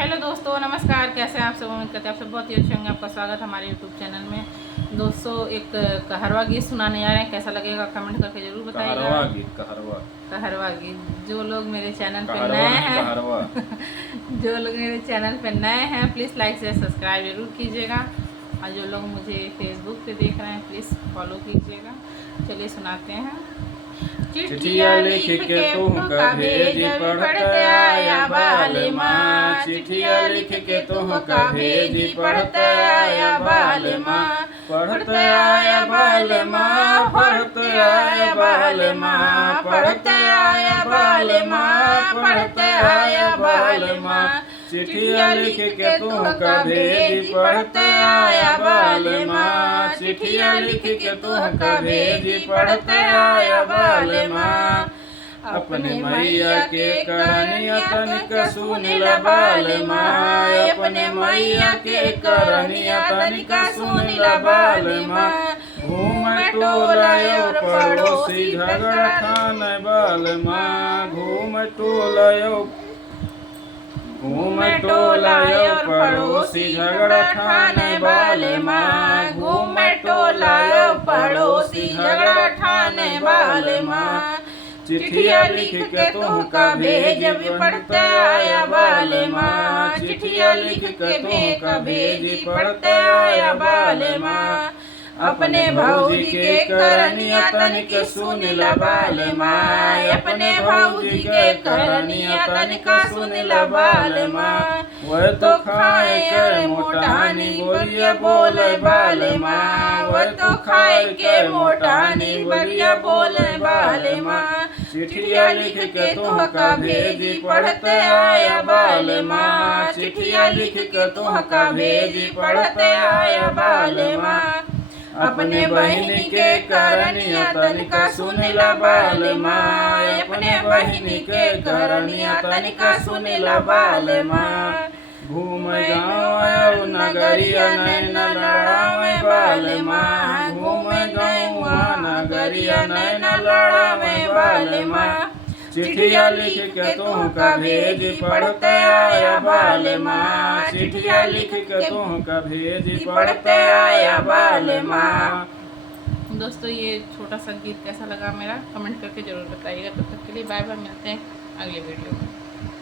Hello दोस्तों, नमस्कार। कैसे हैं आप सब? उम्मीद करते हैं आप सब बहुत ही अच्छे होंगे। आपका स्वागत हमारे यूट्यूब चैनल में। दोस्तों, एक कहरवा गीत सुनाने आ रहे हैं। कैसा लगेगा कमेंट करके जरूर बताइएगा। कहरवा गीत। जो लोग मेरे चैनल पे नए हैं जो लोग मेरे चैनल पे नए हैं प्लीज़ लाइक से सब्सक्राइब जरूर कीजिएगा, और जो लोग मुझे फेसबुक पे देख रहे हैं प्लीज़ फॉलो कीजिएगा। चलिए सुनाते हैं। चिट्ठिया लिख के तुमका भेज पढ़ते आया बाले माँ। चिट्ठिया लिख के तुमका भेज पढ़ते आया बाले माँ। पढ़ते आया बाले माँ, पढ़ते आया बाले माँ, पढ़ते आया बाले माँ, पढ़ते आया बाले माँ। चिट्ठिया लिख के तुमका भेज पढ़ते आया बाले माँ। चिट्ठिया लिख के तुमका भेज पढ़ते आया बाले माँ। अपने मैया के करनिया तनिक सुनिल बाले माँ। अपने मैया के करनिया तनिक सुनिल बाले माँ। घूम टोला और पड़ोसी झगड़ा खाने बाले माँ। घूम टोला और पड़ोसी झगड़ा खाने वाले माँ। घूम टोला और पड़ोसी झगड़ा खाने वाले माँ। चिट्ठिया लिख के तुमका भेज पढ़ते आया बाले माँ। चिट्ठिया लिख के तुमका भेज पढ़ते आया बाले माँ। अपने भौजी के करनिया तनिक सुनिल बाले माँ। अपने भौजी के करनिया तनिक सुनिल बाले माँ। वह तो खाए के मोटानी बोलिया बोले बाले माँ। वह तो खाए के मोटानी बोलिया बोले बाले माँ। चिट्ठिया लिख के तुमका भेज पढ़ते आया बाले माँ। चिट्ठिया लिख के तुमका भेज पढ़ते आया बाले माँ। अपने बहन के करनिया तनिका सुनिला बाले माँ। अपने बहन के करनिया तनिका सुनिला बाले माँ। घूम गाँव नगरिया नैन लड़ावे बाले माँ। घूम गाँव नगरिया नैन लड़ावे बाले माँ। चिट्ठिया लिख के तुमका भेज पढ़ते आया बाले माँ। चिट्ठिया लिख के तुमका भेज पढ़ते आया बाले माँ। दोस्तों, ये छोटा सा गीत कैसा लगा मेरा कमेंट करके जरूर बताइएगा। तब तक के लिए बाय बाय, मिलते हैं अगले वीडियो में।